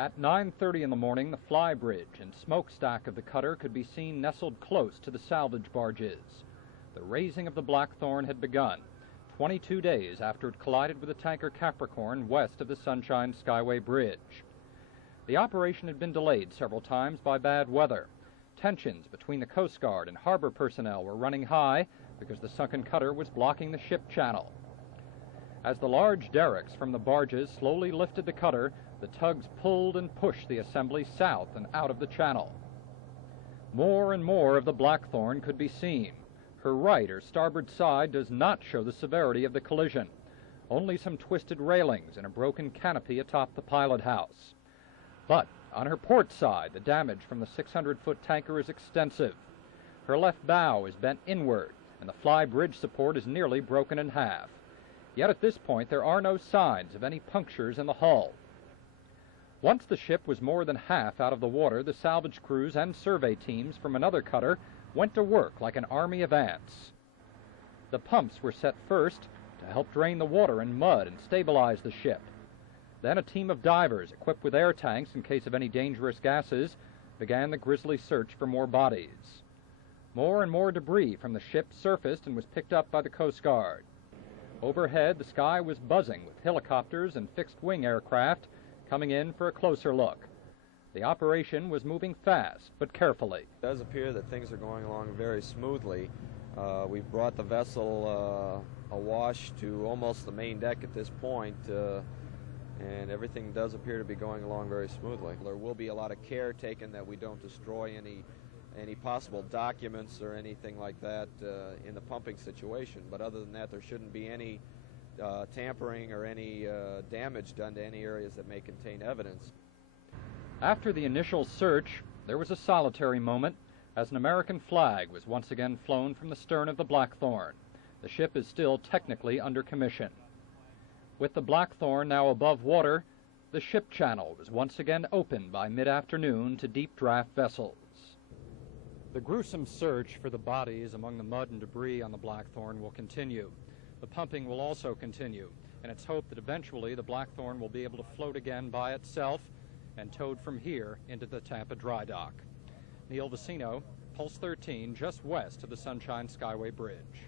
At 9:30 in the morning, the fly bridge and smokestack of the cutter could be seen nestled close to the salvage barges. The raising of the Blackthorn had begun, 22 days after it collided with the tanker Capricorn west of the Sunshine Skyway Bridge. The operation had been delayed several times by bad weather. Tensions between the Coast Guard and harbor personnel were running high because the sunken cutter was blocking the ship channel. As the large derricks from the barges slowly lifted the cutter, the tugs pulled and pushed the assembly south and out of the channel. More and more of the Blackthorn could be seen. Her right or starboard side does not show the severity of the collision. Only some twisted railings and a broken canopy atop the pilot house. But on her port side, the damage from the 600-foot tanker is extensive. Her left bow is bent inward, and the fly bridge support is nearly broken in half. Yet at this point, there are no signs of any punctures in the hull. Once the ship was more than half out of the water, the salvage crews and survey teams from another cutter went to work like an army of ants. The pumps were set first to help drain the water and mud and stabilize the ship. Then a team of divers equipped with air tanks in case of any dangerous gases began the grisly search for more bodies. More and more debris from the ship surfaced and was picked up by the Coast Guard. Overhead, the sky was buzzing with helicopters and fixed-wing aircraft coming in for a closer look. The operation was moving fast, but carefully. It does appear that things are going along very smoothly. We've brought the vessel awash to almost the main deck at this point, and everything does appear to be going along very smoothly. There will be a lot of care taken that we don't destroy any possible documents or anything like that in the pumping situation, but other than that, there shouldn't be any tampering or any damage done to any areas that may contain evidence. After the initial search, there was a solitary moment as an American flag was once again flown from the stern of the Blackthorn. The ship is still technically under commission. With the Blackthorn now above water, the ship channel was once again opened by mid-afternoon to deep draft vessels. The gruesome search for the bodies among the mud and debris on the Blackthorn will continue. The pumping will also continue, and it's hoped that eventually the Blackthorn will be able to float again by itself and towed from here into the Tampa dry dock. Neil Vacino, Pulse 13, just west of the Sunshine Skyway Bridge.